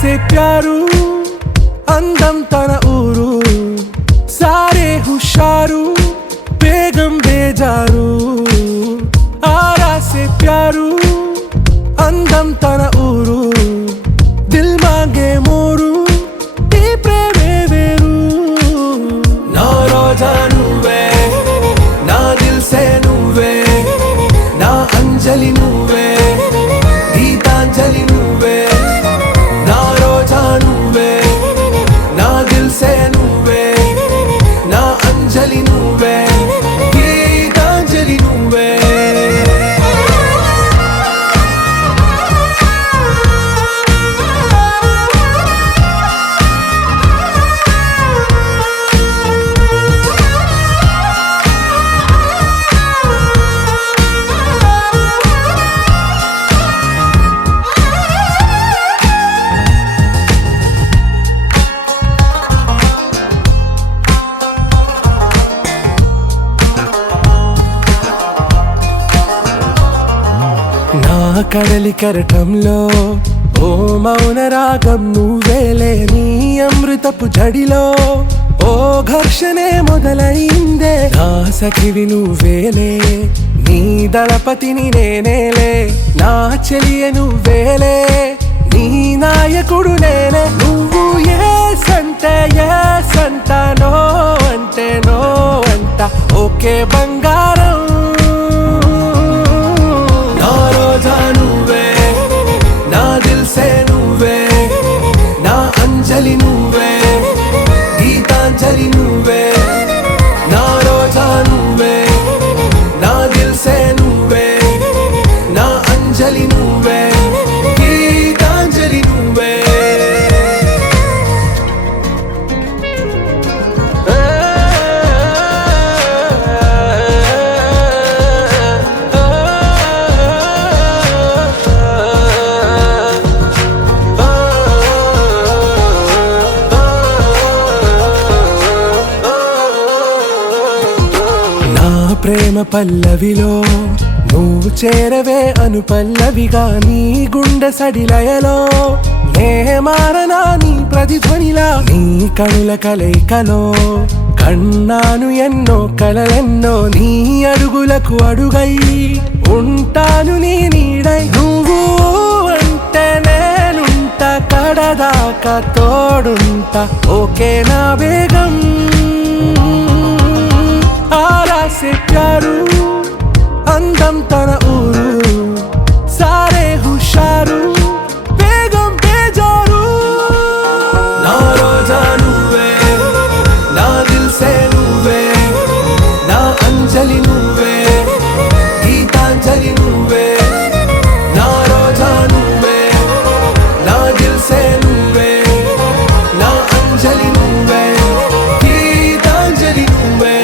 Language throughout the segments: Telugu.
से प्यारू అందం తన ఊరు సారే హుషారు బేగం బేజారు ఆరా से प्यारू అందం తన ఊరు దిల్ మాంగే మోరు ఈ ప్రేమే వేరు నా రోజా నువ్వే నా దిల్ సే నువ్వే నా అంజలి నువ్వే గీతాంజలి నువ్వే నా రోజా నువ్వే నా దిల్ సే నువ్వే నా అంజలి నువ్వే గీతాంజలి నువ్వే కడలి కరటంలో ఓ మౌన రాగం నువ్వేలే నీ అమృతపు జడిలో ఓ ఘర్షణే మొదలైందే నా సఖివి నువ్వేలే నీ దళపతిని నేనేలే నా చెలియ నువ్వేలే నీ నాయకుడు నేనే నువ్వు ఏ సంట నో అంటే నో అంట ఓకే బంగారం నువ్వే నా దిల్ సే నువ్వే నా అంజలి నువ్వే గీతాంజలి నువ్వే నా రోజా నువ్వే నా దిల్ సే నువ్వే నా అంజలి నువ్వే గీతాంజలి నువ్వే ప్రేమ పల్లవిలో నువ్వు చేరవే అను పల్లవిగా నీ గుండె సడిలయలో నే మారనా నీ ప్రతిధ్వనిలా నీ కనుల కలయికలో కన్నాను ఎన్నో కలలెన్నో నీ అడుగులకు అడుగై ఉంటాను నీ నీడై నువ్వు అంటే నేనుంట కడదాకా తోడుంట ఓకే నా వేగం ఆరా से प्यारू అందం తన ఊరు సారే హుషారు బేగం బేజారు నా రోజా నువ్వే నా దిల్ సే నువ్వే నా అంజలి నువ్వే గీతాంజలి నువ్వే నా రోజా నువ్వే నా దిల్ సే నువ్వే నా అంజలి నువ్వే గీతాంజలి నువ్వే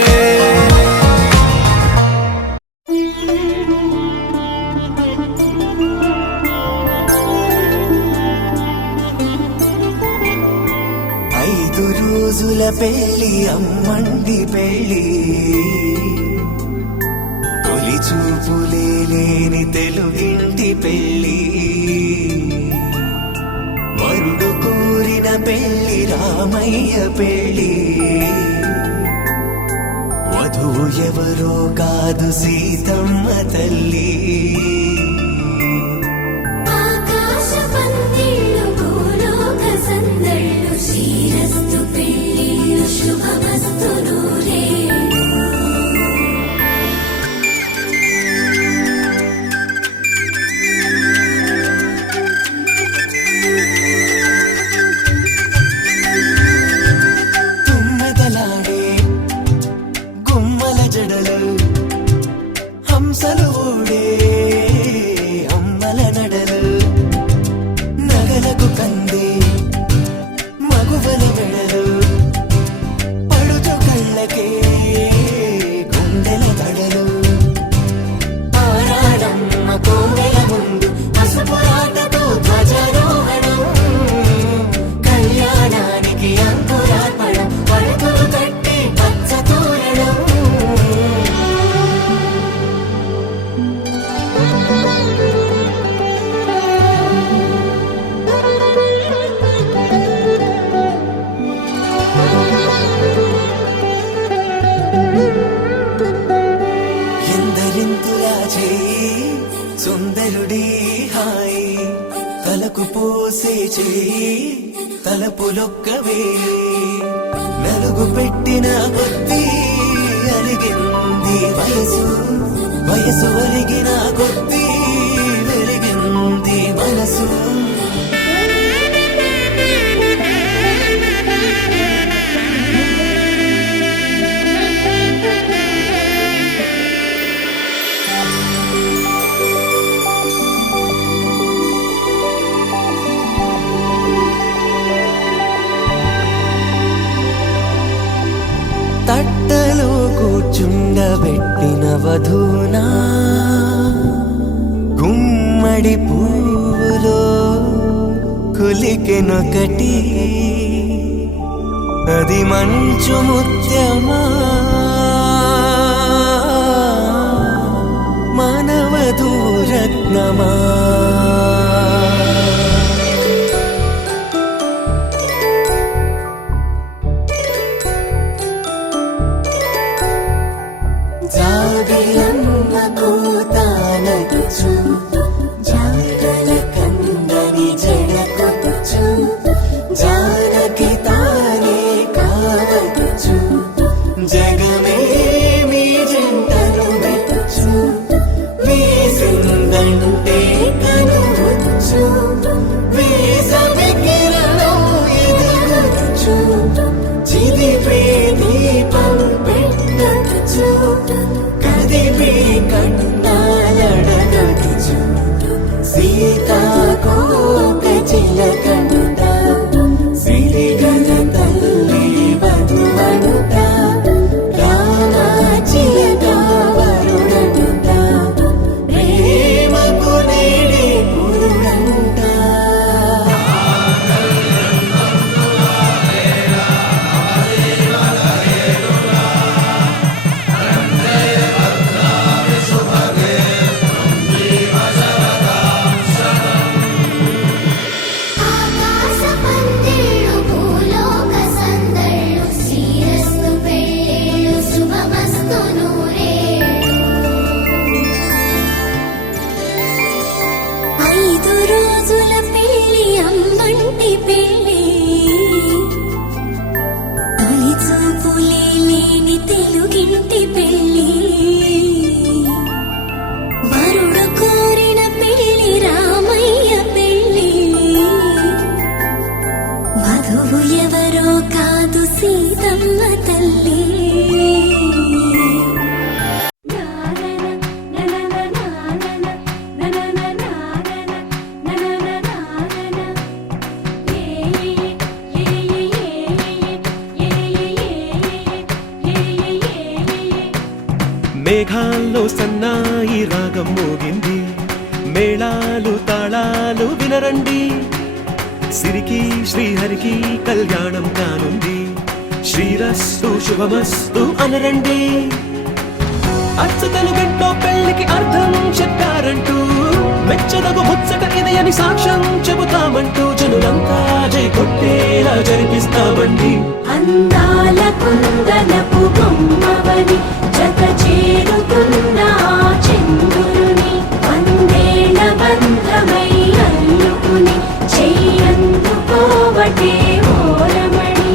రోజుల పెళ్ళి అమ్మండి పెళ్ళి తొలి చూపులే లేని తెలుగింటి పెళ్ళి వరుడు కోరిన పెళ్ళి రామయ్య పెళ్ళి వధువు ఎవరో కాదు సీతమ్మ తల్లి శ్రీరస్తు పెళ్ళిళ్ళు శుభమస్తు నూరే తుమ్మెదలాడే గుమ్మల జడలు హంసలు ఊడే అమ్మల నడలు నగలకు కందే మగువల వెడలు పడుచు కళ్ళకే గుండెల తడలు ఆరాడమ్మ కోవెల ముందు పసుపు ఆటతో ధ్వజారోహణం కళ్యాణానికి అంకురార్పణం పడుకులు కట్టి పచ్చ తోరణం తలుకు పోసే చేయి తలపులొక్కవే నలుగు పెట్టిన కొద్దీ అలిగింది వయసు వయసు ఒలిగిన కొద్దీ వెలిగింది మనసు తట్టలో కూర్చుండబెట్టిన వధూనా గుమ్మడి పువ్వులో కులికెనొకటి అది మంచు ముత్యమా మానవధూరత్నమా జాబిలమ్మ కూతానగుచు జాడల కందని జడకొచ్చు జానకి తానే కావచ్చు జగమే మీ జంటను వెచ్చు వీసిందంటే కనువచ్చు వీసవి కిరణం ఎదుగొచ్చు చిదిపే దీపం పెట్టచ్చు కదిపే కన్నాలడగచ్చు సీతాకోక చిలకంట సిరిగల తల్లి వధువంట రామ చిలక వరుడంట ప్రేమకు నేడే పురుడంట ఆకాశ పందిళ్ళు భూలోక సందళ్ళు శ్రీరస్తు పెళ్ళిళ్ళు శుభమస్తు నూరేళ్ళు 5 రోజుల పెళ్ళి అమ్మంటి పెళ్ళి తొలి చూపులే లేని తెలుగింటి పెళ్ళి వరుడు కోరిన పెళ్ళి రామయ్య పెళ్ళి వధువు ఎవరో కాదు సీతమ్మ తల్లి మేఘాల్లో సన్నాయి రాగం మోగింది మేళాలు తాళాలు వినరండి సిరికి శ్రీహరికి కళ్యాణం కానుంది శ్రీరస్తు శుభమస్తు అనరండి అచ్చతలు గంటో పెళ్లికి అర్థం చెప్పారంటూ మెచ్చదగు ముచ్చట ఇది అని సాక్ష్యం చెబుతామంటూ జనులంతా జై కొట్టేలా జరిపిస్తామండి అందాల కుందనపు బొమ్మవని జత చేరుకున్న ఆ చంద్రుని వందేళ్ల బంధమై అల్లుకుని చెయ్యందుకోవటే ఓరమణి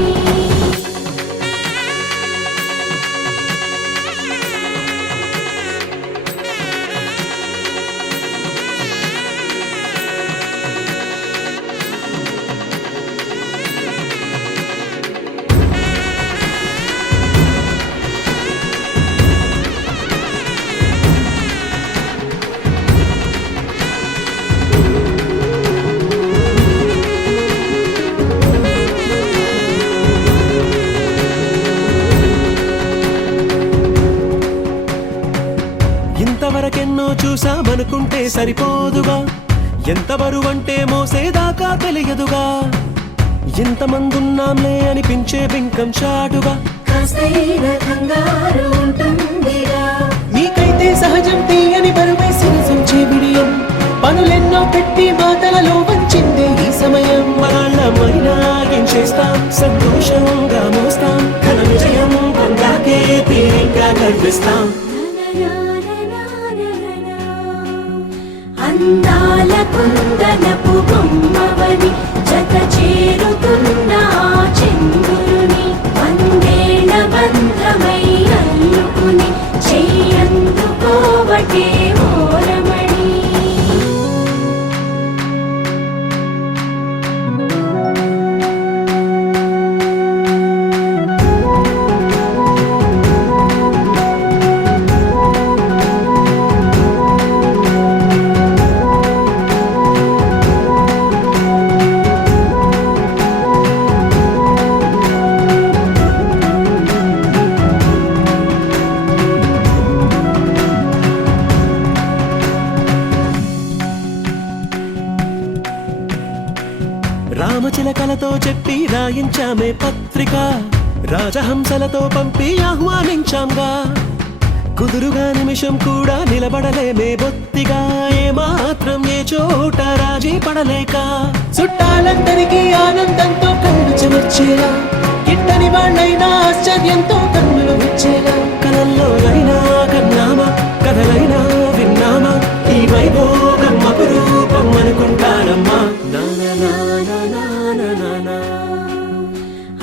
ఇంతవరకెన్నో చూసామనుకుంటే సరిపోదుగా ఎంత బరువంటే మోసేదాకా తెలియదుగా ఇంతమందున్నాంలే అనిపించే బింకం చాటుగా కాస్తైన కంగారు ఉంటుందిగా నీకైతే సహజం తీయని బరువేసిన సంచే విడియం పనులెన్నో పెట్టి మాటలలో వంచిందే ఈ సమయం మనాళ్ళమైనా ఏం చేస్తాం సంతోషంగా మోస్తాం ఘన విజయం పొందాకే తీరిగ్గా గర్విస్తాం అందాల కుందనపు బొమ్మవని జత చేరుతున్న ఆ చంద్రుని వందేళ్ల బంధమై అల్లుకుని చెయ్యందుకోవటే ఓరమణి. రామచిలకలతో చెప్పి రాయించామే పత్రిక, రాజహంసలతో పంపి ఆహ్వానించాంగా. కుదురుగా నిమిషం కూడా నిలబడలేమే బొత్తిగా, ఏ మాత్రం ఏ చోట రాజీ పడలేక. చుట్టాలందరికీ ఆనందంతో కళ్ళు చెమర్చేలా, గిట్టని వాళ్ళైనా ఆశ్చర్యంతో కన్నులు వచ్చేలా. కలల్లోనైనా కన్నామా, కథలైనా విన్నామా, ఈ వైభోగం అపురూపం అనుకుంటానమ్మా.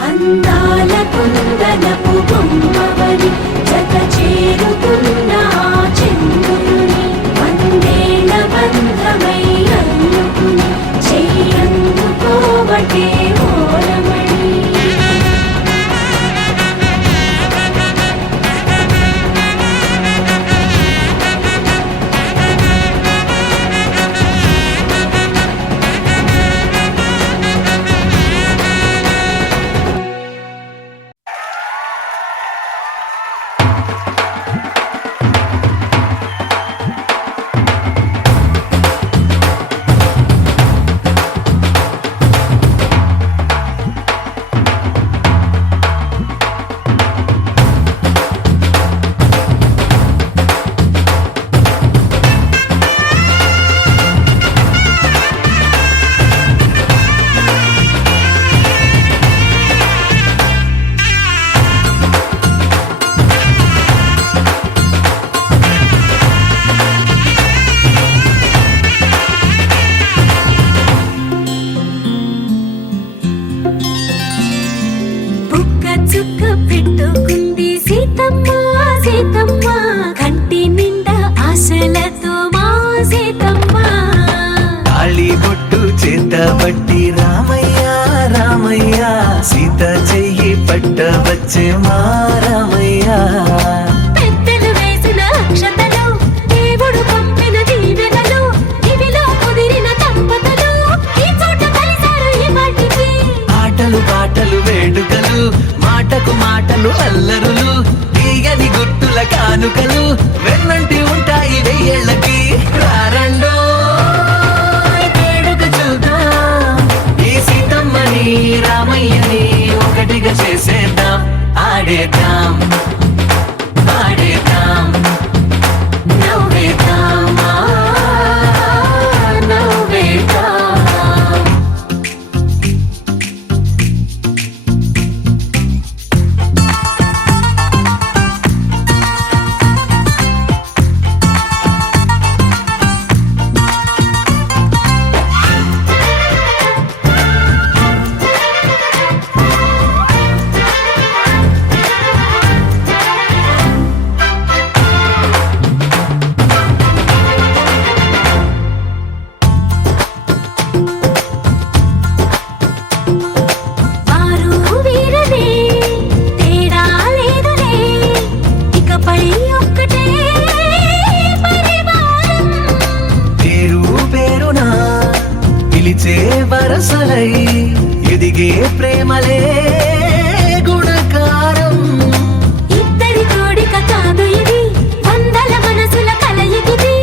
అందాల కుందనపు బొమ్మవని జత చేరుతున్న ఆ చంద్రుని వందేళ్ల బంధమై అల్లుకుని చెయ్యందుకోవటే ఓరమణి. చుక్క పెట్టుకుంది సీతమ్మ సీతమ్మ, కంటి నిండా ఆశలతో మా సీతమ్మ. తాళి బొట్టు చేత బట్టి రామయ్య రామయ్య, సీత చెయ్యి పట్ట వచ్చే మా రామయ్య. పెద్దలు వేసిన అక్షతలు, దేవుడు పంపిన దీవెనలు, ఇవిలో కుదిరిన దంపతులు ఈ చోట కలిసారు ఈ వాటికి. ఆటలు పాటలు వేడుకలు, మాటకు మాటలు అల్లరులు, తీయని గుట్టుల కానుకలు వెన్నంటి ఉంటాయి వెయ్యేళ్ళకి. రారండో వేడుక చూద్దాం, ఈ సీతమ్మని రామయ్యని ఒకటిగా చేసేద్దాం. ఆడేద్దాం ఆడేద్దాం నవ్వేద్దాం నవ్వేద్దాం. వరసలై ఎదిగే ప్రేమలే గుణకారం. ఇద్దరి కోడిక కాదు ఇది, వందల మనసుల కలయికిది.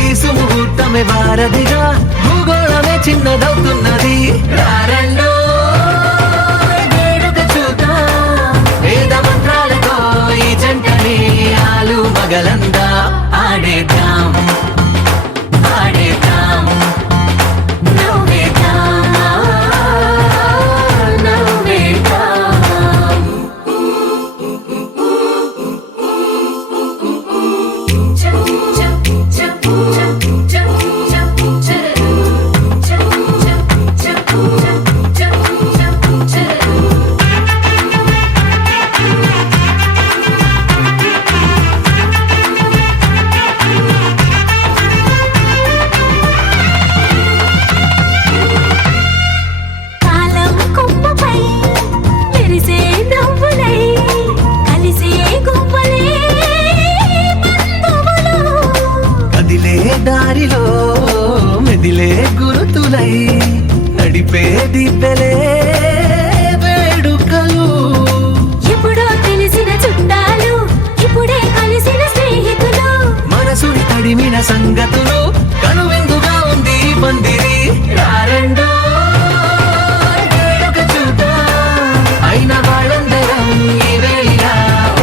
ఈ సుముహూర్తమే వారధిగా, భూగోళమే చిన్నదవుతున్నది. రారండో వేడుక చూద్దాం, వేద మంత్రాలతో ఈ జంటని ఆలు మగలందా ఆడేద్దాం ఆడేద్దాం. సంగతులు కనువిందుగా ఉంది ఈ పందిరి రారెండో వేడుక చూద్దాం అయిన వాళ్ళందరం ఈ వేళ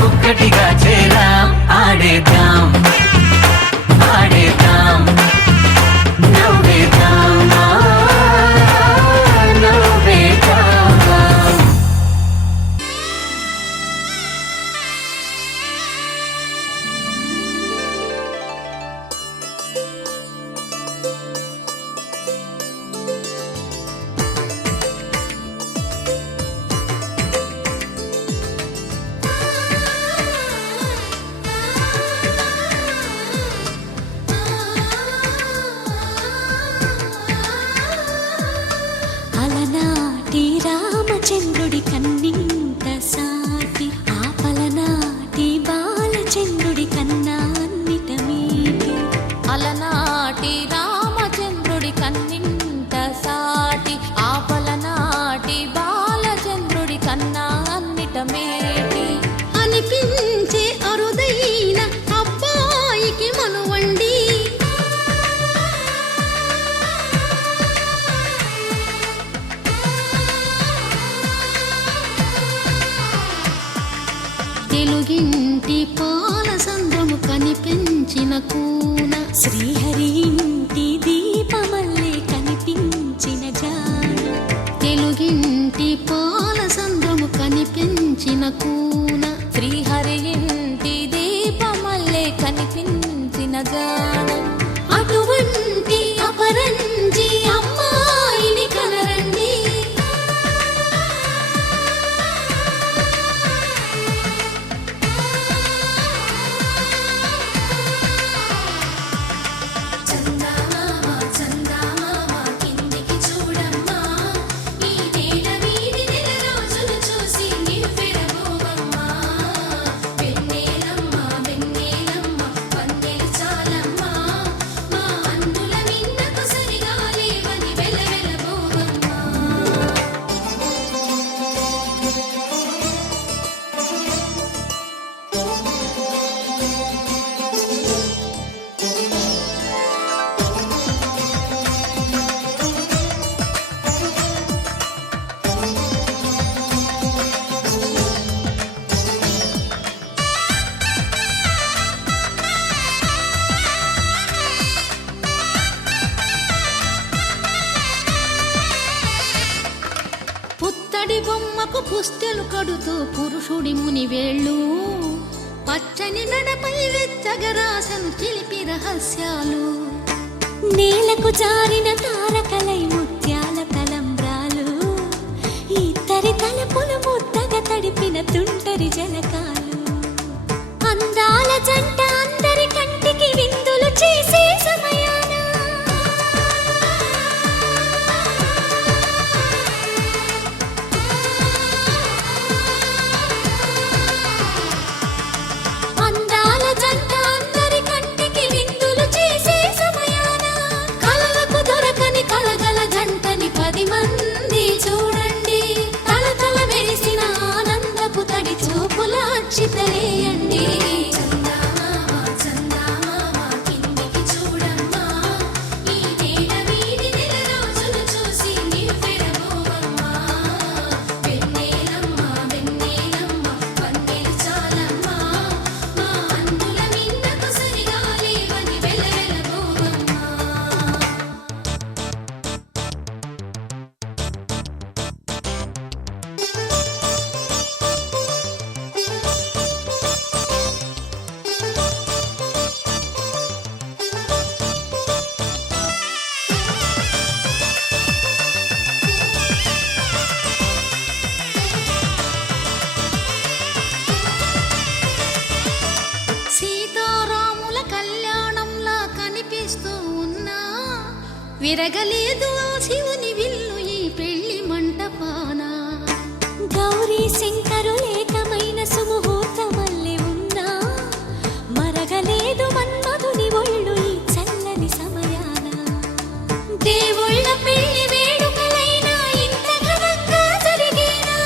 ఒక్కటిగా చేరాం ఆడేద్దాం ఆడేద్దాం నవ్వేద్దాం నవ్వేద్దాం అలనాటి రామచంద్రుడి కన్నింత సాటి ఆపలనాటి బాలచంద్రుడి కన్నా అన్నిట మీటి అలనాటి రామచంద్రుడి కన్నింత సాటి ఆపలనాటి బాలచంద్రుడి కన్నా అన్నిట మేటి అనిపించే అరుదైన అబ్బాయికి మనువండి తెలుగింటి పాల సంద్రము కనిపించిన కూన శ్రీహరి ఇంటి దీపమల్లే కనిపించిన జాన తెలుగింటి పాల సంద్రము కనిపించిన కూన శ్రీహరి ఇంటి దీపమల్లే కనిపించిన గానం అటువంటి అపరంజి అమ్మాయిని కనరండి చందమామ చందమామ కిందికి చూడమ్మా ఈ నేల వీడి నెల రోజులు చూసి నివ్వెరబోవమ్మా వెన్నెలమ్మ వెన్నెలమ్మ వన్నెలు చాలమ్మా మా అందుల మిన్నకు సరిగా లేవని వెలవెలబోవమ్మా పుత్తడి బొమ్మకు పుస్తెలు కడుతూ పురుషుడి ముని వేళ్ళు పచ్చని నడపై వెచ్చగరాసను చిలిపి రహస్యాలు నేలకు జారిన తారకలై ముత్యాల తలంబ్రాలు ఇద్దరి తలపులు ముద్దగా తడిపిన తుంటరి జలకాలు అందాల జంట అందరి కంటికి విందులు చేసే సమయాన అందాల జంట అందరి కంటికి విందులు చేసే సమయాన కలలకు దొరకని కలగల జంటని 10 మంది చూడండి తలతల మెరిసిన ఆనందపు తడి చూపుల అక్షితలేయండి చందమామ చందమామ కిందికి చూడమ్మా ఈ నేల వీడి నెల రోజులు చూసి నివ్వెరబోవమ్మా వెన్నెలమ్మ వెన్నెలమ్మ వన్నెలు చాలమ్మా మా అందుల మిన్నకు సరిగా లేవని వెలవెలబోవమ్మా సీతారాముల కళ్యాణంలా కనిపిస్తూ ఉన్నా విరగలేదు ఆ శివుని విల్లు ఈ పెళ్లి మంటపాన గౌరీ శంకరులేకమైన సుముహూర్తమల్లె ఉన్నా మరగలేదు మన్మధుని ఒళ్ళు ఈ చల్లని సమయాన దేవుళ్ళ పెళ్లి వేడుకలైనా ఇంత ఘనంగా జరిగేనా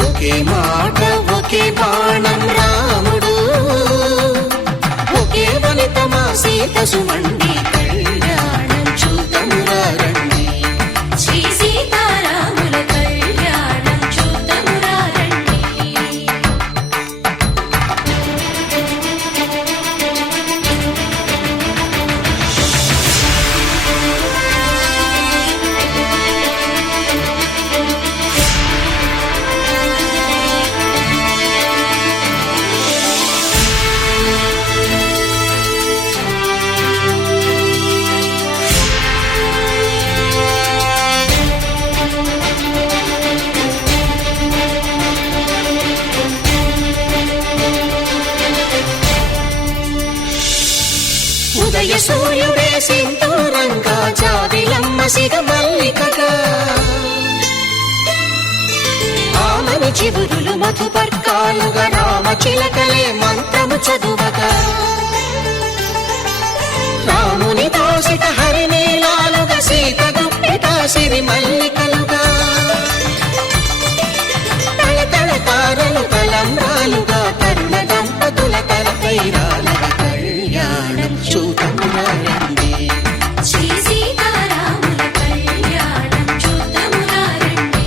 ఒకే మాట ఒకే బాణం రాముడు, ఒకే వనిత మా సీత సుమండి కళ్యాణం చూతమురా రండి. శ్రీ సీతారాముల కళ్యాణం చూద్దామురా రండి. ఉదయ సూర్యుడే సింధూరంగా జాబిలమ్మ సిగ మల్లికగా, ఆమని చివురులు మధుపర్కాలుగా రామ చిలకలే మంత్రము చదువగా, రాముని దోసిట హరినీలాలుగా సీత గుప్పిట సిరి మల్లికలుగా, తళతళ తారలు తలంబ్రాలుగా తరుణ దంపతుల తలపైరాలుగా కళ్యాణం చూతమురా రండి. శ్రీ సీతారాముల కళ్యాణం చూద్దామురా రండి.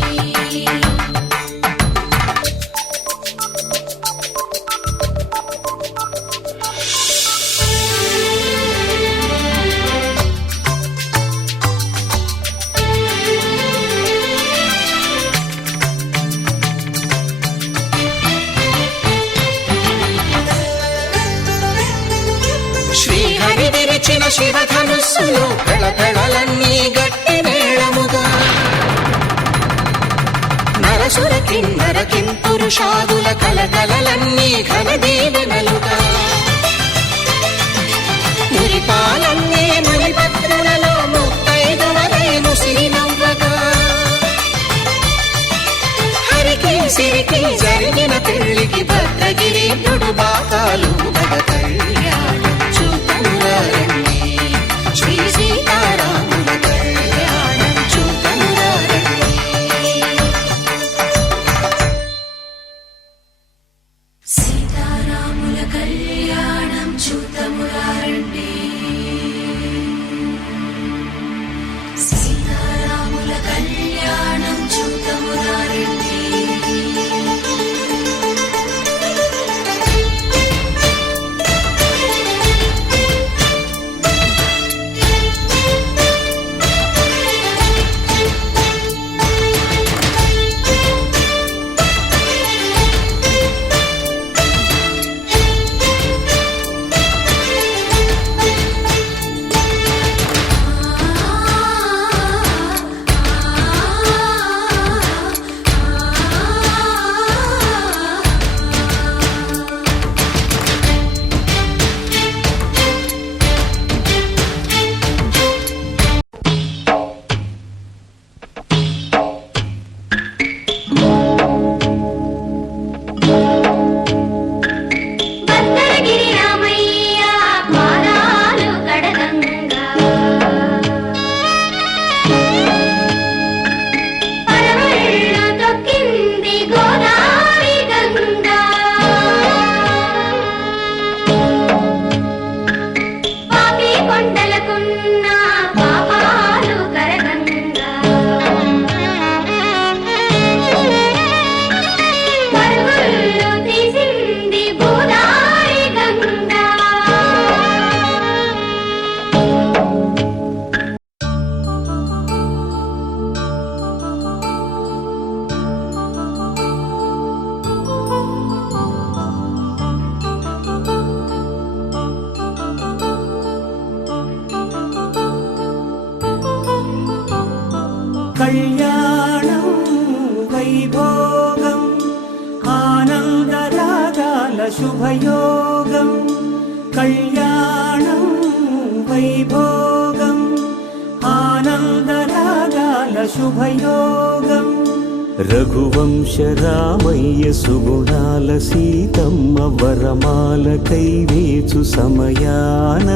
శ్రీహరి విరిచిన శివధనుస్సులు కళకళలన్నీ గట్టి మేళముగా, నరసుర కిన్నర కింపురుషాదుల కలకలలన్నీ ఘన దీవెనలుగా, మురిపాలన్నీ మురిపత్రులలో ముత్తైదువరైను సిరినవ్వగా, హరికి సిరికి జరిగిన పెళ్లికి భద్రగిరి నుడు బాకాలు గద కళ్యాణం చూతమురా రండి. శ్రీ సీతారాముల కళ్యాణం చూతమురా రండి. సీతారాముల కళ్యాణం చూద్దామురా రండి. సీతారాముల కళ్యాణం చూద్దామురా రండి. భద్రగిరి రామయ్య పాదాలు కడగంగా, పరవళ్ళు తొక్కింది గోదావరి గంగా, పాపి కొండలకున్న పాపాలు కరగంగా, పరుగుళ్ళు తీసింది గోదావరి గంగా. కళ్యాణం వైభోగం ఆనందరాగాల శుభయోగం, కళ్యాణం వైభోగం ఆనందరాగాల శుభయోగం. రఘువంశ రామయ్య సుగుణాల సీతమ్మ వరమాల కైవేచు సమయాన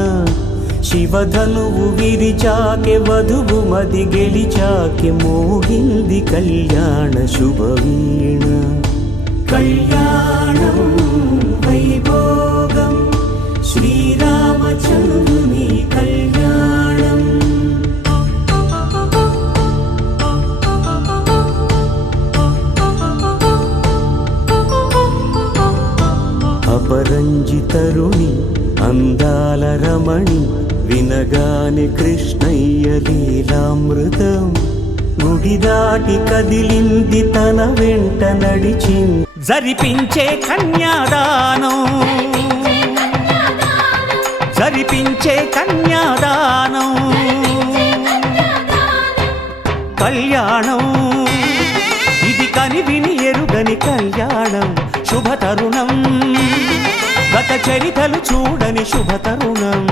శివధనువు విరిచాకె వధువు మది గెలిచాకె మోగింది కళ్యాణ శుభవీణ కళ్యాణం వైభోగం శ్రీరామచంద్రుని కళ్యాణం అపరంజితరుణి అందాల రమణి వినగానే కృష్ణయ్య లీలామృతం గుడి దాటి కదిలింది తన వెంట నడిచింది జరిపించే కన్యాదానం జరిపించే కన్యాదానం కళ్యాణం ఇది కనివిని ఎరుగని కళ్యాణం శుభతరుణం గత చరితలు చూడని శుభతరుణం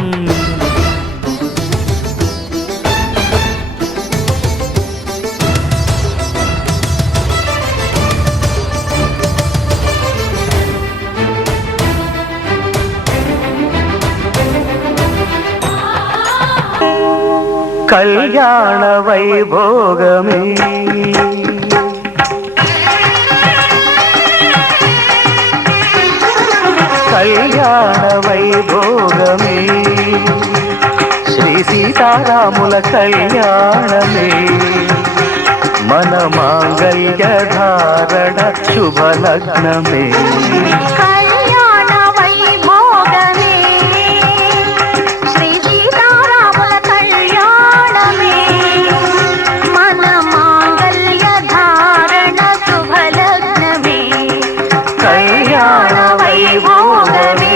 కళ్యాణ వైభోగమే కళ్యాణ వైభోగమే శ్రీ సీతారాముల కళ్యాణమే మన మాంగళ్య ధారణ శుభలగ్నమే కళ్యాణ వైభోగమే శ్రీ సీతారాముల కళ్యాణమే మన మాంగళ్య ధారణ శుభలగ్నమే కళ్యాణ వైభోగమే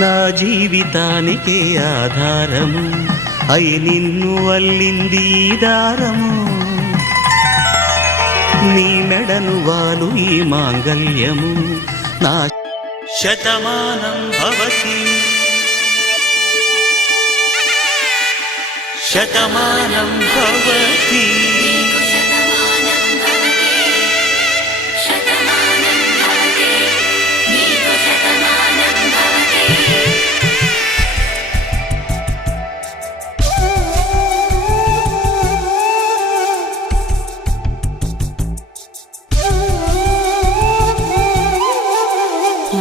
నా జీవితానికే ఆధారము అయి నిన్ను అల్లింది ఈ దారము నీ మెడను వాలు ఈ మాంగళ్యము నా శతమానం భవతి శతమానం భవతి నీకు శతమానం భవతి శతమానం భవతి నీకు శతమానం భవతి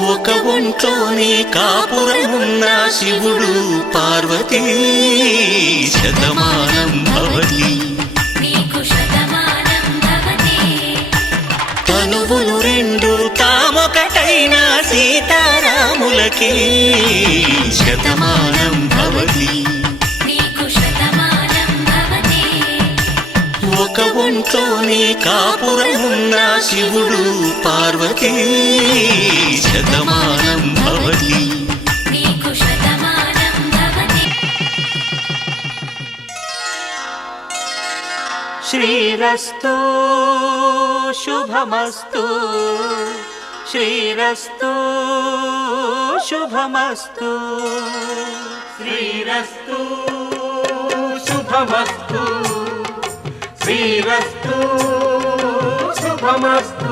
ఒక ఒంట్లోనే కాపురమున్న శివుడు పార్వతీ శతమానం భవతి నీకు శతమానం భవతి తనువులు రెండు తామొకటైన సీతారాములకి శతమానం భవతి నీకు శతమానం భవతి ఒక ఒంట్లోనే కాపురమున్న శివుడు పార్వతీ శతమానం భవతి నీకు శతమానం భవతి శ్రీరస్తు శుభమస్తు శ్రీరస్తు శుభమస్తు శ్రీరస్తు శుభమస్తు శ్రీరస్తు శుభమస్తు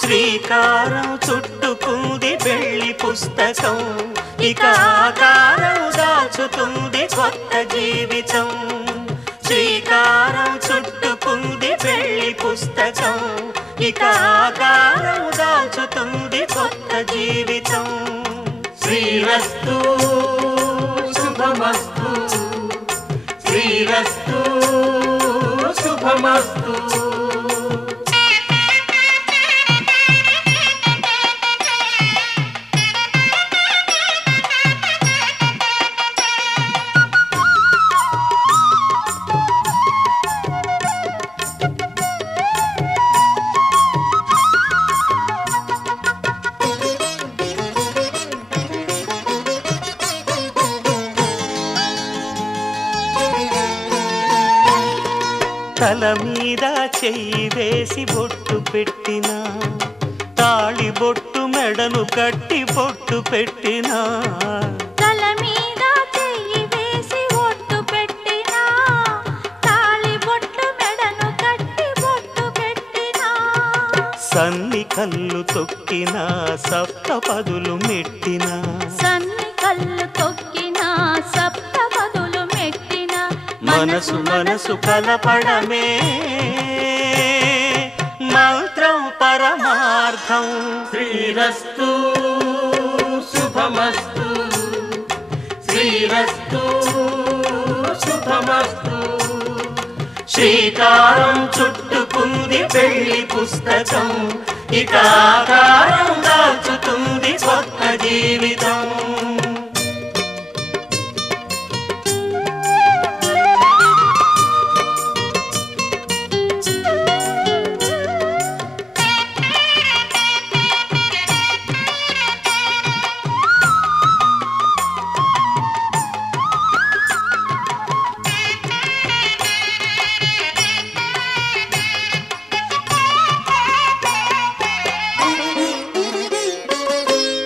శ్రీకారం చుట్టుకుంది పెళ్లి పుస్తకం ఇక ఆకారం దాచుతుంది కొత్త జీవితం శ్రీకారం చుట్టుకుంది పెళ్లి పుస్తకం ఇక ఆకారం దాచుతుంది కొత్త జీవితం శ్రీరస్తు శుభమస్తు శ్రీరస్తు శుభమస్తు తల మీద చెయ్యి వేసి బొట్టు పెట్టినా తాళి బొట్టు మెడను కట్టి బొట్టు పెట్టినా తల మీద చెయ్యి వేసి ఒట్టు పెట్టినా తాళి బొట్టు మెడను కట్టి బొట్టు పెట్టినా సన్ని కళ్ళు తొక్కినా సప్తపదులు మెట్టినా సన్ని కళ్ళు తొక్కినా సప్తపదులు మెట్టినా మనసు మనసు కలపడమే మంత్రం పరమార్థం. శ్రీరస్తు శుభమస్తు శ్రీరస్తు శుభమస్తు. శ్రీకారం చుట్టుకుంది పెళ్లి పుస్తకం ఇక ఆకారం దాచుతుంది కొత్త జీవితం.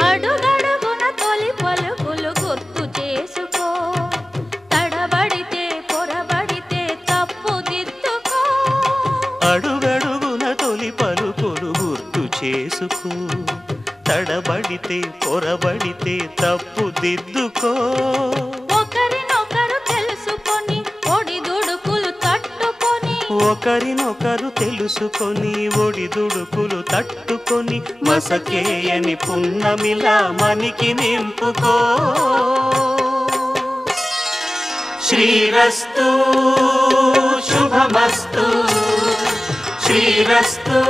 అడుగడుగున తొలి పలుకులు గుర్తు చేసుకో తడబడితే పొరబడితే తప్పు దిద్దుకో అడుగడుగున తొలి పలుకులు గుర్తు చేసుకో తడబడితే పొరబడితే తప్పు దిద్దుకో. ఒకరినొకరు తెలుసుకొని ఒడిదుడుకులు తట్టుకొని ఒకరినొకరు తెలుసుకొని ఒడిదుడుకులు తట్టుకొని మసకేయని పున్నమిలా మనికి నింపుకో. శ్రీరస్తు శుభమస్తు శ్రీరస్తు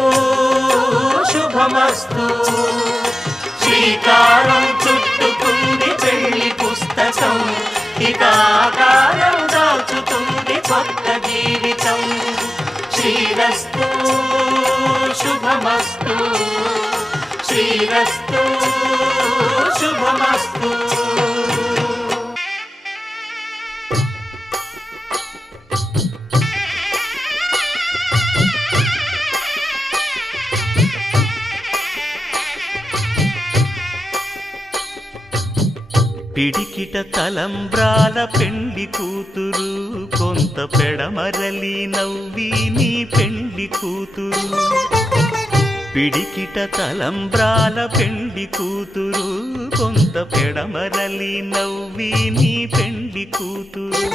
శుభమస్తు. శ్రీకారం చుట్టుకుంది పెళ్లి పుస్తకం ఇక ఆకారం దాచుతుంది కొత్త జీవితం. శ్రీరస్తు శుభమస్తు శ్రీరస్తు శుభమస్తు. పిడికిట తలంబ్రాల పెండి కూతురు కొంత పెడమరలి నవ్వి నీ పెండి కూతురు. పిడికిట తలంబ్రాల పెండి కూతురు కొంత పెడమరలి నవ్వి నీ పెండి కూతురు.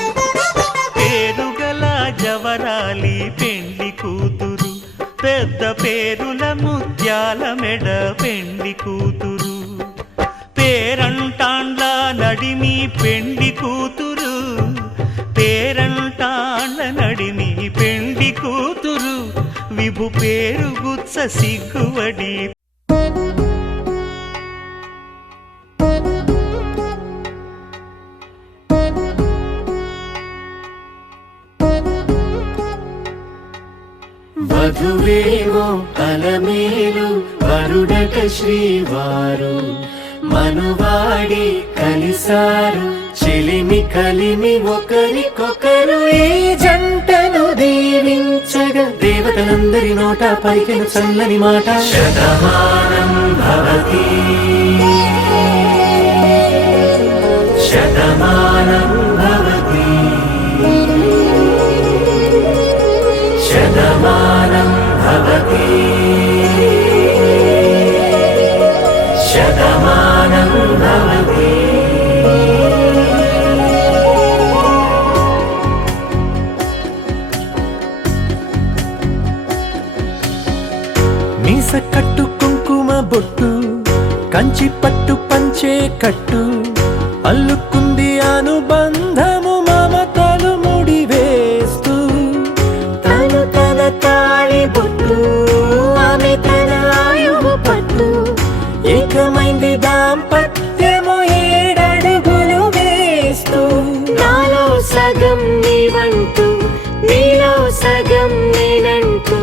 పేరుగల జవరాలి పెండి కూతురు పెద్ద పేరుల ముత్యాల మెడ పెండి కూతురు. పేరంటాండ్ల నడిమి పెండి కూతురు పేరంటాండ్ల నడిమి పెండి కూతురు. విభు పేరు గుత్స సిగ్గువడి వధువేమో అలమేలు వరుడట శ్రీవారు మనువాడి కలిసారు చెలిమి కలిమి ఒకరికొకరు ఈ జంటను దీవించగా దేవతలందరి నోట పలికిన చల్లని మాట శతమానం భవతి శతమానం భవతి శతమానం భవతి శతమానం భవతి. మీస కట్టు కుంకుమ బొట్టు కంచి పట్టు పంచే కట్టు అల్లుకుంది అనుబంధము మమతలు ముడివేస్తూ తను తన తాళి బొట్టు ఆమె తన ఆయువు పట్టు ఏకమైంది దాంపత్యము 7 అడుగులు వేస్తూ నాలో సగం నీవంటూ నీలో సగం నేనంటూ.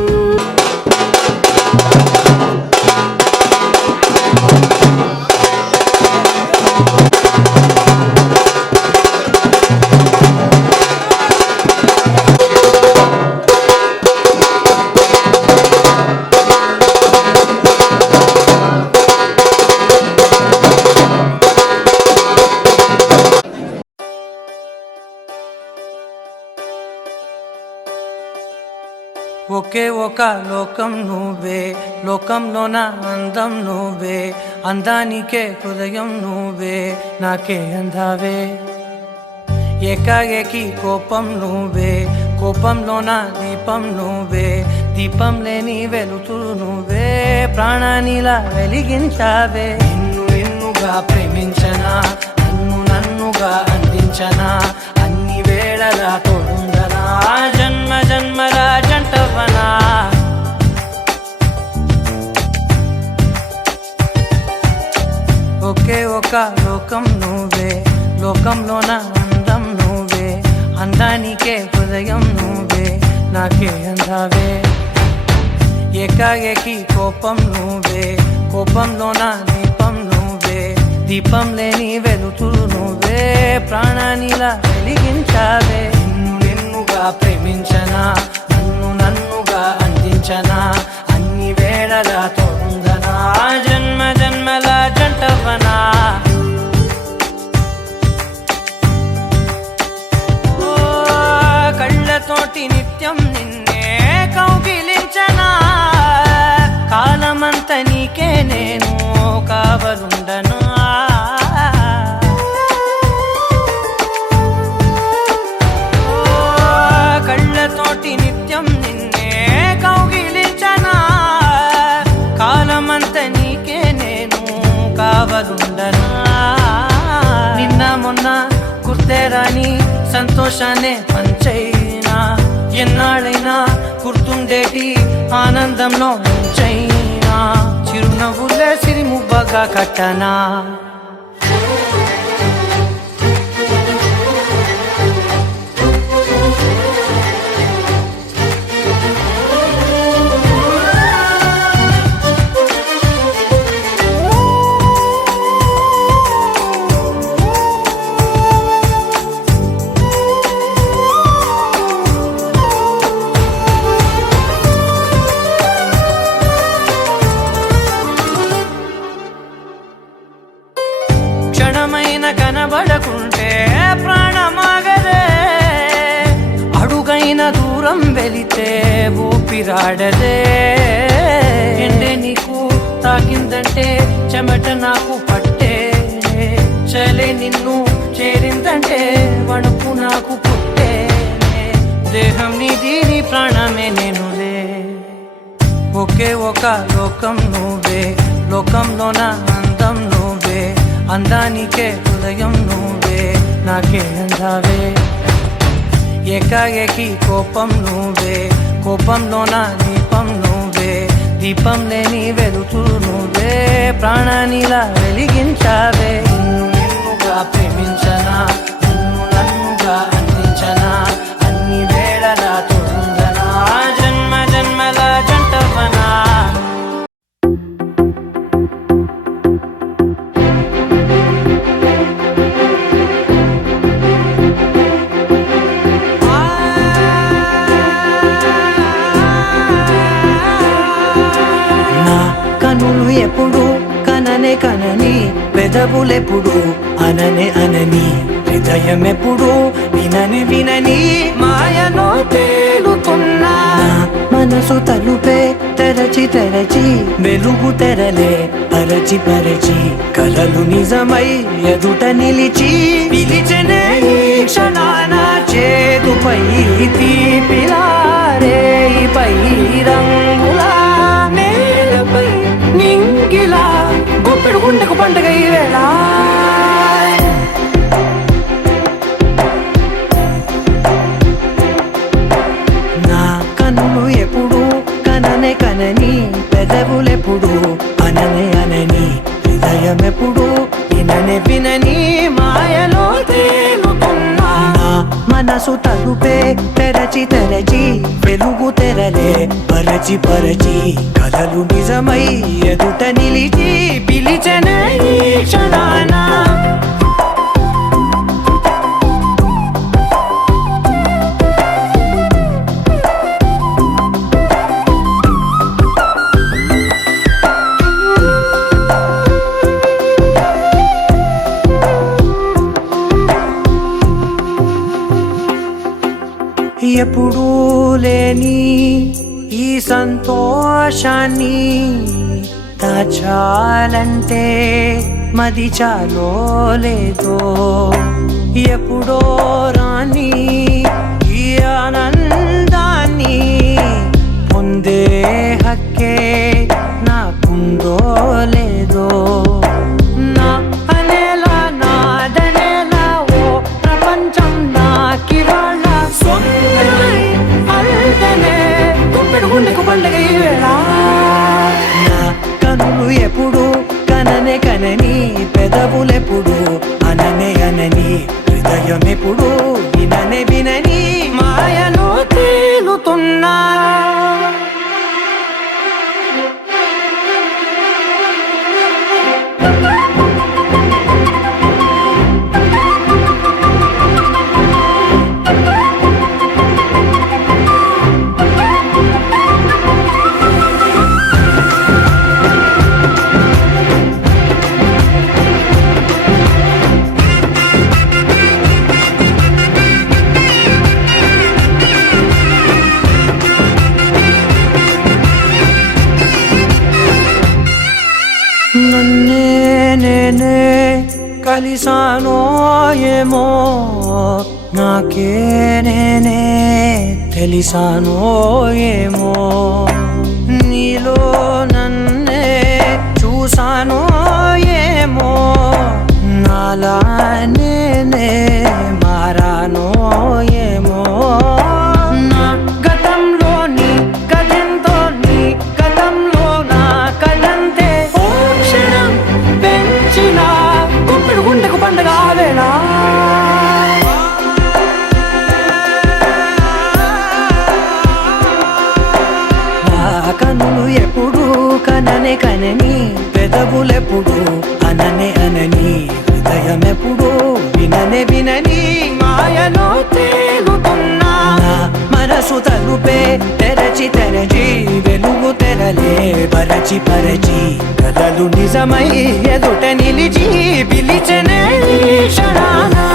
ఒకే ఒక లోకం నువ్వే, లోకంలోన అందం నువ్వే, అందానికే హృదయం నువ్వే, నాకే అందావే. ఏకాఏకి కోపం నువ్వే, కోపంలోన దీపం నువ్వే, దీపం లేని వెలుతురు నువ్వే, ప్రాణానిలా వెలిగించావే. నిన్ను నిన్నుగా ప్రేమించనా, నన్ను నన్నుగా అందించనా, అన్ని వేళలా తోడుందనా, జన్మ జన్మల జంటవనా. ఒకే ఒక లోకం నువ్వే, లోకంలోన అందం నువ్వే, అందానికే హృదయం నువ్వే, నాకే అందావే. ఏకాఏకి కోపం నువ్వే, కోపంలోన దీపం నువ్వే, దీపం లేని వెలుతురు నువ్వే, ప్రాణానిలా వెలిగించావే. నిన్ను నిన్నుగా ప్రేమించనా, నన్ను నన్నుగా అందించనా, అన్ని వేళలా తోడుందనా, జన్మ జన్మల జంటవనా. కళ్ళతోటి నిత్యం నిన్నే కౌగిలించనా, కాలమంత నీకే నేను కావలుండను. కళ్ళతోటి నిత్యం నిన్నే కౌగిలించనా, కాలమంత నీకే నేను కావలుండను. నిన్న మొన్న గుర్తేరాని సంతోషాన్ని పంచైనా, ఎన్నాళ్ళైనా గుర్తుండేటి ఆనందంలో ముంచైనా, చిరునవ్వులే సిరిముబ్బగా కట్టనా. క్షణమైన కనబడకుంటే ప్రాణమాగదే, అడుగైన దూరం వెళితే ఊపిరాడదే. ఎండే నీకు తాకిందంటే చెమట నాకు పట్టే, చలే నిన్ను చేరిందంటే వణుకు నాకు పుట్టే, దేహం నీది నీ ప్రాణమే నేనులే. ఒకే ఒక లోకం నువ్వే, లోకంలోన అందం నువ్వే, అందానికే హృదయం నువ్వే, నాకే అందావే. ఏకాఏకి కోపం నువ్వే, కోపంలోన దీపం నువ్వే, దీపం లేని వెలుతురు నువ్వే, ప్రాణానిలా వెలిగించావే. నిన్ను నిన్నుగా ప్రేమించనా, నన్ను నన్నుగా అందించనా, అన్ని వేళలా తోడుందనా, జన్మ జన్మల జంటవనా. కనులు ఎప్పుడు కననే కనని, పెదవులెప్పుడు అననే అనని, హృదయం ఎప్పుడు వినని వినని, మాయలో తేలుతున్నా. మనసు తలుపే తెరచి తెరచి, వెలుగు తెరలే పరచి పరచి, కలలు నిజమై ఎదుట నిలిచి, పిలిచనే ఈ క్షణాన చేతుపై తీపిలారే పై రంగులా, నేలపై నింగిలా, గుప్పెడు గుండెకు పండుగ ఈ వేళ. నా కన్నులు ఎప్పుడు కననే కనని, పెదవులెప్పుడు అననే అనని, హృదయం ఎప్పుడు విననే వినని, మాయలో తేలుతున్నా. మనసు తలుపే తెరచి తెరచి, వెలుగు తెరలే పరచి పరచి, కలలు నిజమై ఎదుట నిలిచి, పిలిచనే ఈ క్షణాన. ఎప్పుడూ లేని ఈ సంతోషాన్ని దాచాలంటే మది చాలో లేదో ఎప్పుడో రాని ఈ ఆనందాన్ని పొందే హక్కే నాకుందో లేదో నా అనేలా నాదనేలా ఓ ప్రపంచం నాకివాళ్ళ సొంతమై అల్దనే గుప్పెడు గుండెకు పండగ ఈ వేళ నా కన్నులు ఎప్పుడు కననే కనని పెదవులెప్పుడు అననే అనని హృదయం ఎప్పుడు విననే వినని మాయలో తేలుతున్నా నన్నే నేనే కలిసానో ఏమో నాకే నేనే తెలిసానో ఏమో నీలో నన్నే చూసానో ఏమో నాలా నేనే మారానో ఏమో నా గతంలోని కథంతో నీ గతంలో నా కథంతే ఓ క్షణం పెంచిన గుప్పెడు గుండెకు పండగ వేళ నా కన్నులు ఎప్పుడు కననే కనని పెదవులెప్పుడు అననే అనని హృదయం ఎప్పుడు విననే వినని మాయలో తేలుతున్నా నా మనసు తలుపే తెరచి తెరచి వెలుగు తెరలే పరచి పరచి కలలు నిజమై ఎదుట నిలిచి పిలిచెనే ఈ క్షణానా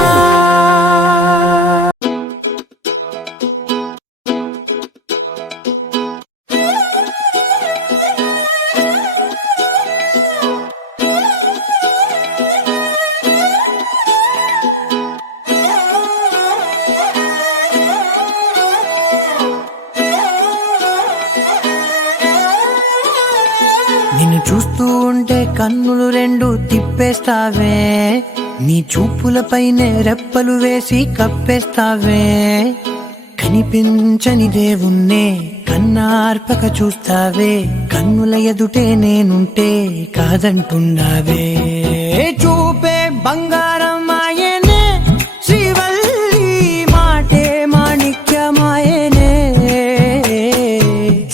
నిన్ను చూస్తూ ఉంటే కన్నులు రెండు తిప్పేస్తావే నీ చూపులపైనే రెప్పలు వేసి కప్పేస్తావే కనిపించని దేవుణ్ణే కన్నార్పక చూస్తావే కన్నుల ఎదుటే నేనుంటే కాదంటున్నావే చూపే బంగారం ఆయనే శ్రీవల్లి మాటే మాణిక్యమాయనే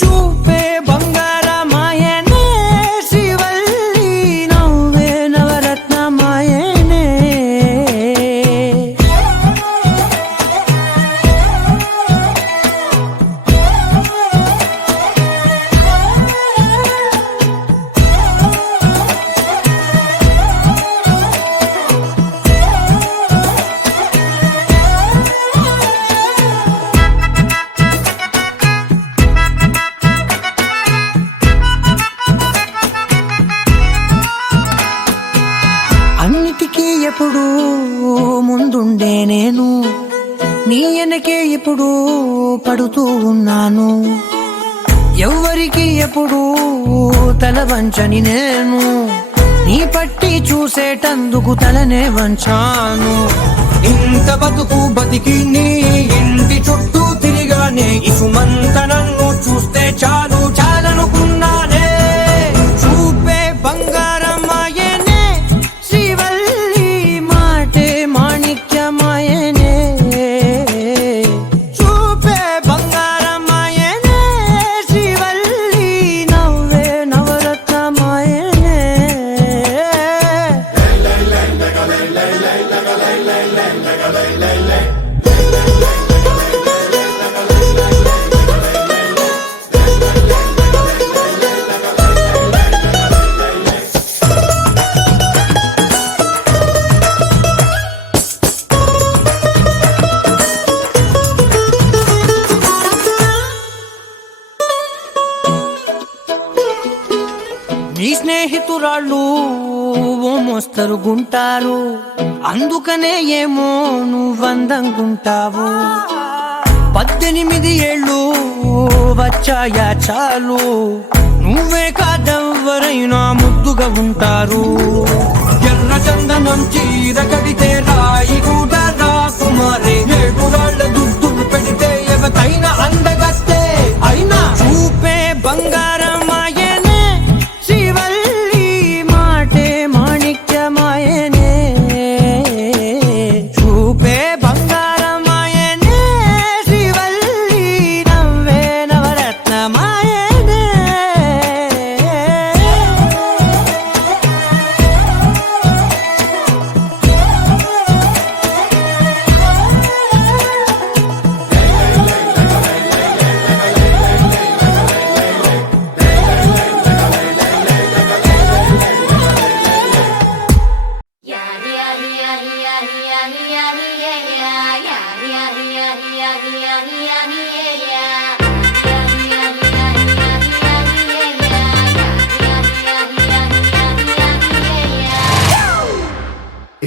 చూపే బంగారమాయనే శ్రీవల్లి నవ్వే నవరత్నమాయనే అన్నిటికీ ఎప్పుడు ముందుండే నేను నీ వెనకే ఎప్పుడు పడుతూ ఉన్నాను ఎవ్వరికి ఎప్పుడు తల వంచని నేను నీ పట్టి చూసేటందుకు తలనే వంచాను ఇంత బతుకు బతికి నీ ఇంటి చుట్టూ తిరిగానే ఇసుమంత నన్ను చూస్తే చాలు చాలనుకున్నానే చూపే బంగారమాయనే శ్రీవల్లి మాటే మాణిక్యమాయనే చూపే బంగారమాయనే శ్రీవల్లి నవ్వే నవరత్నమాయనే నీ స్నేహితురాళ్ళు ఓ మోస్తరుగుంటారు, అందుకనే ఏమో నువ్వందంగుంటావు. 18 ఏళ్ళు వచ్చాయా చాలు, నువ్వే కాదెవ్వరైనా ముద్దుగా ఉంటారు. ఎర్ర చందనం చీర కడితే రాయి కూడా రాకుమారే, 7 రాళ్ళ దుద్దులు పెడితే ఎవతైనా అందగస్తే అయినా చూపే బంగారమాయనే, శ్రీవల్లి మాటే మాణిక్యమాయనే. చూపే బంగారమాయనే, శ్రీవల్లి నవ్వే నవరత్నమాయనే.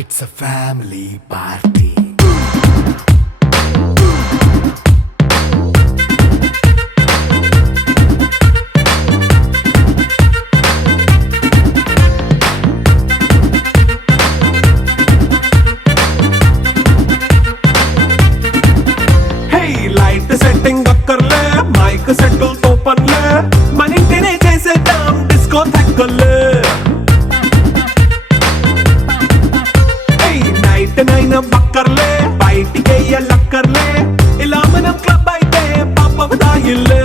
It's a family party. Hey, light setting అక్కర్లే, మైక్ సెట్టుల్ తో పనిలే, మన ఇంటినే చేసేద్దాం డిస్కో థక్కర్లే. నైట్ 9 బక్కర్లే, బయటికెయ్యలక్కర్లే, ఇలా మనం క్లబ్ అయితే పాపం దాయిల్లే.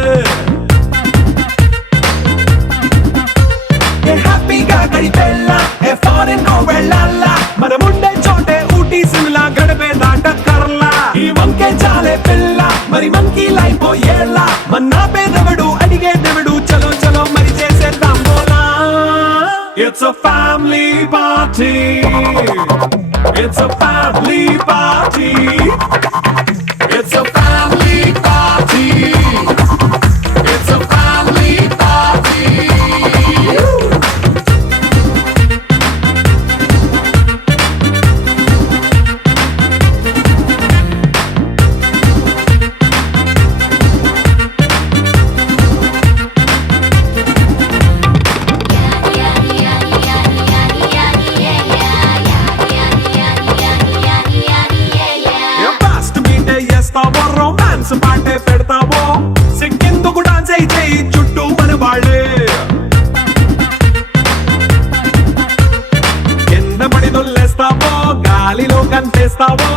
ఏ హ్యాపీగా గడిపెళ్ళా, ఏ ఫారెన్ కో వెళ్ళాలా, మనముండే చోటే ఊటీ సిమ్లా గడిపే దాటక్కర్లా. ఈ వంకే చాలే పిల్ల, మరి మంకీ లైఫ్ ఏళ్ళ, మన్నా పేదవడు అడిగేదెవడు, చలో చలో మరి చేసేద్దాం బోలా. It's a family party. It's a family party. It's a family party. It's a family party. Romance పాటే పెడతావో, సిక్కిందుకు డాన్స్ అయి చేయి చుట్టూ మన వాళ్ళే. కింద పడి దొల్లేస్తావో, గాలిలో కంటేస్తావో,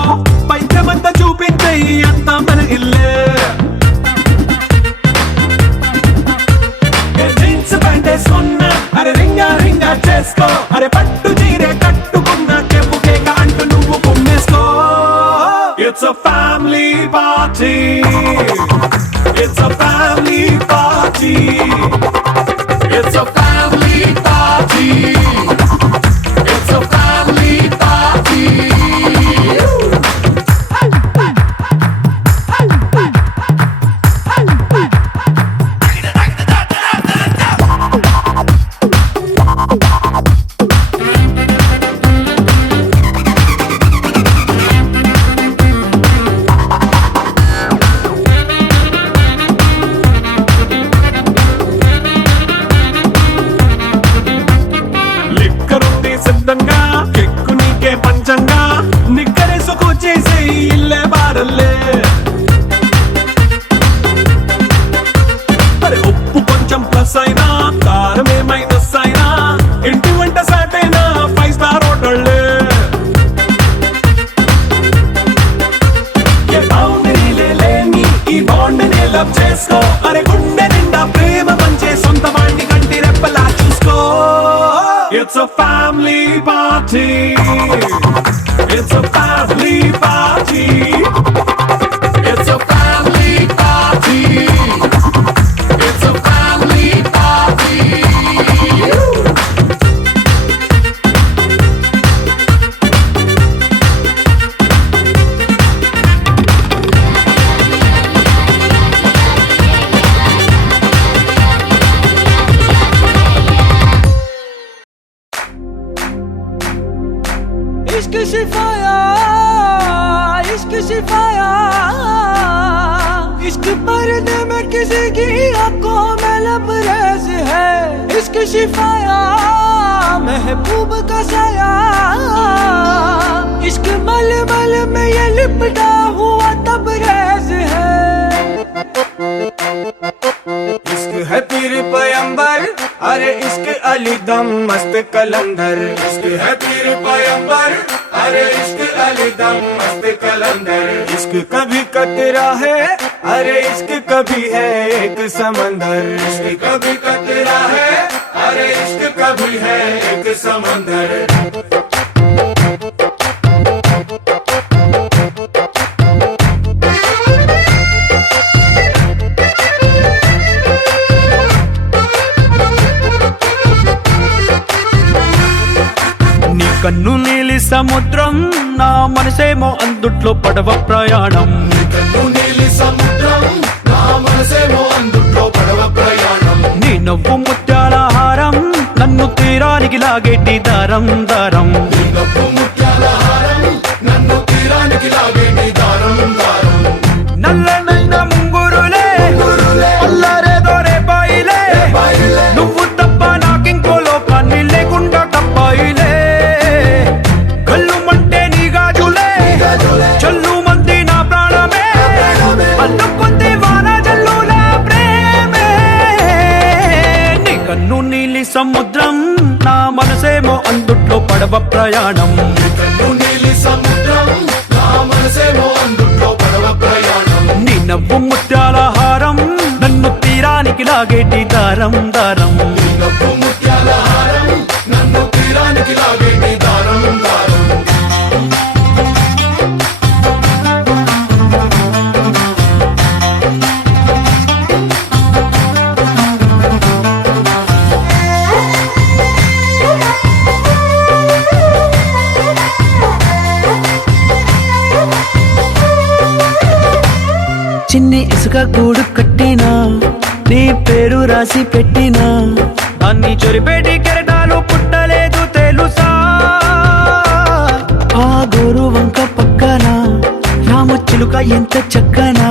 పైద్యమంతా చూపించేయి అంతా మన ఇల్లే. జీన్స్ ప్యాంటేసుకున్నా, అరే రింగా రింగా చేసుకో, అరే పట్టు చీరే కట్టుకున్న కెప్పు కేక అంటూ నువ్వు కుమ్మేసుకో. It's a family party. It's a family party. It's a family party. It's a family party. సిద్ధంగా కెక్కు నీకే పంచంగా, నిక్కరేసుకు చేసే ఇల్లే బారల్లే. మరి ఉప్పు కొంచెం ప్లస్ అయినా, కారమే మైనస్ అయినా, ఇంటి వంట సాట్ అయినా 5 స్టార్ హోటళ్ళే. ఏ బౌండరీలే లేని ఈ బాండ్ ని లవ్ చేసుకో, అరే గుండె నిండా ప్రేమ పంచే సొంత వాణ్ణి కంటి రెప్పలా చూసుకో. It's a family party. It's a family party. It's a family party. It's a family party. की आंखों में लबरेज है, इश्क शिफाया महबूब का साया, इश्क मल मल में ये लिपटा हुआ तबरेज है। इश्क है पीर पैगंबर, अरे इश्क अली दम मस्त कलंदर, इश्क है पीर पैगंबर, अरे इश्क अली दम मस्त कलंदर, इश्क कभी कतरा है, अरे इश्क कभी है एक समंदर, इश्क कभी कतरा है, अरे इश्क कभी है एक समंदर। కన్ను నీలి సముద్రం నా మనసేమో అందుట్లో పడవ ప్రయాణం, కన్ను నీలి సముద్రం నా మనసేమో అందుట్లో పడవ ప్రయాణం, నీ నవ్వు ముత్యాల హారం నన్ను తీరానికి లాగేటి దారం దారం, నీ నవ్వు ముత్యాల హారం నన్ను తీరానికి లాగేటి దారం దారం, నల్లనైన ముంగురులే అల్లారేదో రేపాయిలే, నువ్వు తప్ప నాకింకో లోకాన్ని లేకుండా తప్పాయిలే, కళ్ళు మంటే నీ గాజులే చల్లు మంది నా ప్రాణమే, అల్లుకుంది వాన జల్లుల ప్రేమే, నీ కన్ను నీలి సముద్రం నా మనసేమో అందుట్లో పడవ ప్రయాణం, కన్ను నీలి సముద్రం నా మనసేమో అందుట్లో పడవ ప్రయాణం, నీ నవ్వు ముత్యాల హారం నన్ను తీరానికి లాగేటి దారం దారం, నీ నవ్వు ముత్యాల హారం నన్ను తీరానికి లాగేటి దారం దారం. చిన్ని ఇసుక గూడు కట్టినా, నీ పేరు రాసి పెట్టినా, అన్ని చొరిపేటి కెరటాలు పుట్టలేదు తెలుసా, ఆ గోరు వంక పక్కన రామచిలుక ఎంత చక్కనా,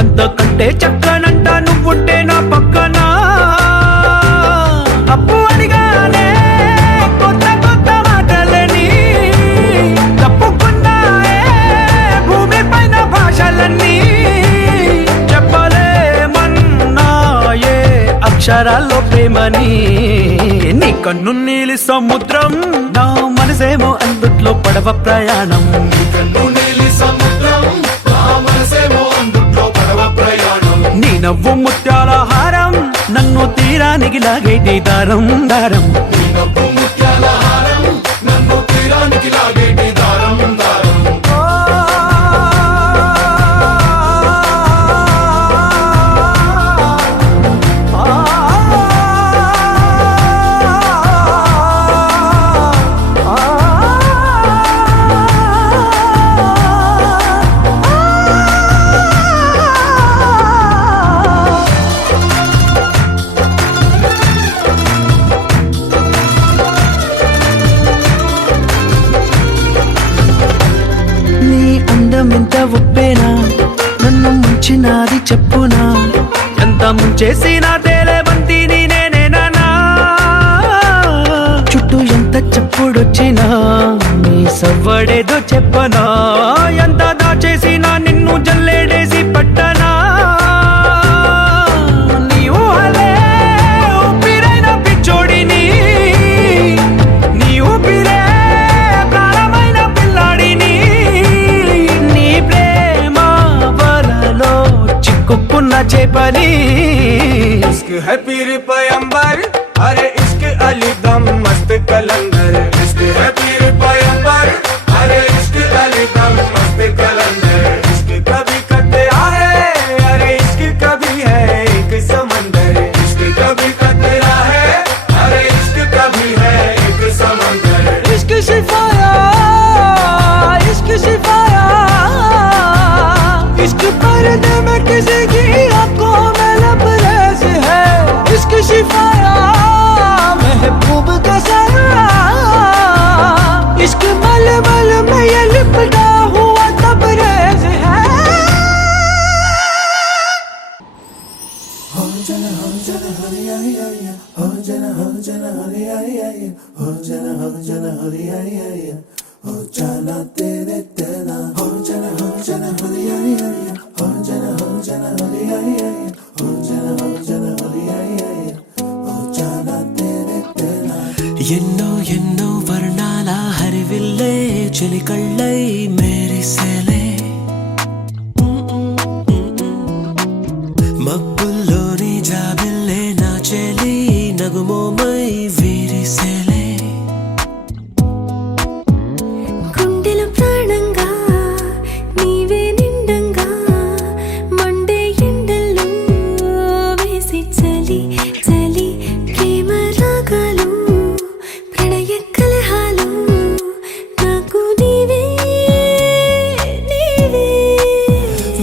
అంతకంటే చక్కనంట నువ్వుంటే నా పక్కన, అప్పు అడిగానే కొత్త కొత్త మాటలని, తప్పుకున్నాయే భూమి పైన భాషలన్నీ, చెప్పలేమన్నాయే అక్షరాల్లో ప్రేమని, నీ కన్ను నీలి సముద్రం నా మనసేమో అందుట్లో పడవ ప్రయాణం, కన్ను నీలి సముద్రం నా మనసేమో అందుట్లో పడవ ప్రయాణం, నీ నవ్వు ముత్యాల హారం నన్ను తీరానికి లాగేటి దారం దారం, నీ నవ్వు ముత్యాల హారం నన్ను తీరానికి లాగేటి దారం దారం. నీ అందం ఎంత ఒప్పేనా, నన్ను ముంచినాది చెప్పునా, ఎంత ముంచేసినా తేలేవంతిని నేనేనా, చుట్టూ ఎంత చెప్పుడొచ్చినా, నీ సవ్వడేదో చెప్పనా, ఎంత దాచేసినా నిన్ను జల్లేడేసి పట్టనా, నీ ఊహలే ఊపిరైన పిచ్చోడిని, నీ ఊపిరే ప్రాణమైన పిల్లాడిని, నీ ప్రేమ వలలో చిక్కుకున్న చేపని, इश्क है पीर पैगंबर, अरे इश्क अली दम मस्त कलंदर, इश्क है पीर पैगंबर, अरे इश्क अली दम मस्त कलंदर, इश्क कभी कतरा है, अरे इश्क कभी है एक समंदर, इश्क कभी कतरा है, अरे इश्क कभी है एक समंदर, इश्क शिफाया इश्क पर्दे में किसी की आंखों में लबरेज है, इश्क शिफाया महबूब का साया, ఎన్నో ఎన్నో వర్ణాల హరివిల్లే చెలికళ్ళై మేరిసేలే మబ్బుల్లోని జాబిల్లే నా చెలి నగుమోమై వీరిసేలే గుండెల ప్రాణంగా నీవే నిండంగా మండే ఎండల్లో వేసి చలి చలి ప్రేమ రాగాలు ప్రణయ కలహాలు నాకు నీవే నీవే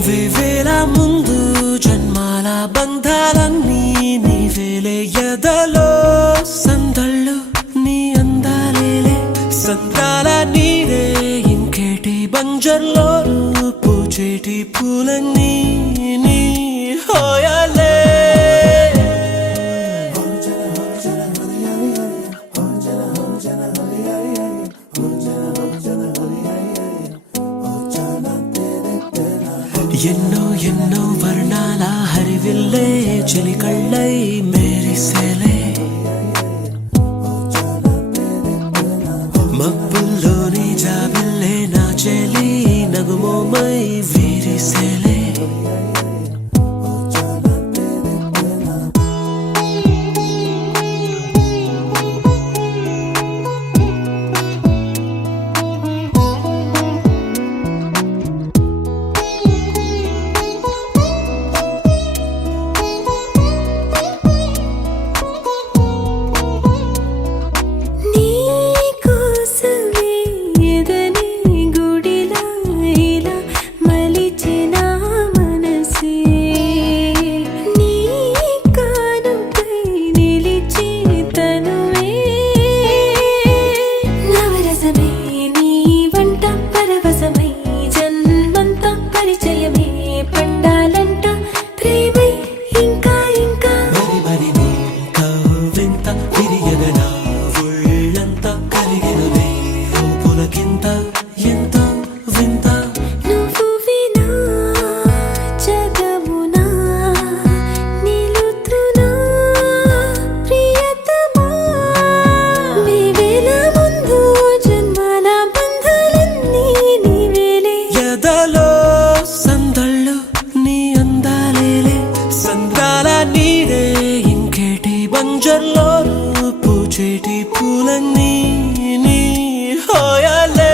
వేవేల ముందు జన్మాల బంధాలన్నీ నీవేలే ఎదలో సందళ్ళు నీ అందాలేలే సంద్రాల నీరే ఇంకేటి బంజర్లో పూచేటి పూలన్నీ నీ హోయాలే ఎన్నో ఎన్నో వర్ణాల హరివిల్లే చెలికళ్ళై మేరిసేలే మబ్బుల్లోని జాబిల్లే నా చెలి నగుమోమై వీరిసేలే నీ కోసమే ఎదనే గుడిలా ఇలా మలిచిన మనసే నీ కానుకై నిలిచి తనువే నవరసమే నీ వంట పరవశమై జన్మంతా పరిచయమే పండాలంట ప్రేమై ఇంకా ఇంకా మరి మరి నీ కవ్వింత తిరియగన ఒళ్ళంతా కలిగినవే పులకింత ఎంత వింత నువ్వు వినా జగమునా నిలుతునా ప్రియతమా వేవేల ముందు జన్మల బంధాలన్నీ నీవేలే ఎదలో సందళ్ళు నీ అందాలేలే సంద్రాల నీరే ఇంకేటి బంజర్లో పూచేటి పూలన్నీ నీ హోయాలే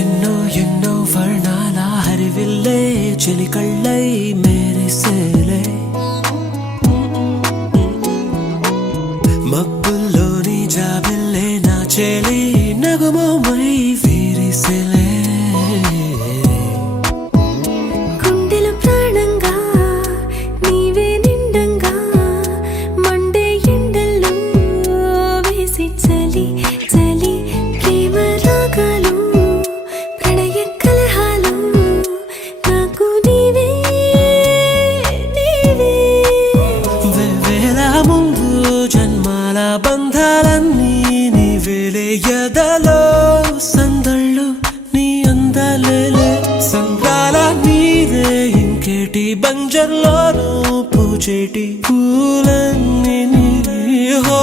ఎన్నో ఎన్నో వర్ణాల హరివిల్లే చెలికళ్ళై మేరిసేలే మబ్బుల్లోని జాబిల్లే నా చెలి నగుమోమై వీరిసేలే గుండెల ప్రాణంగా నీవే నిండంగా మండే ఎండల్లో వేసి చలి చలి ప్రేమ రాగాలు ప్రణయ కలహాలు నాకు నీవే నీవే వేవేల ముందు జన్మాల బంధాలన్నీ నీవేలే ఎదలో సందళ్ళు నీ అందాలేలే సంద్రాల నీరే ఇంకేటి బంజర్లో పూచేటి పూలన్నీ నీ హో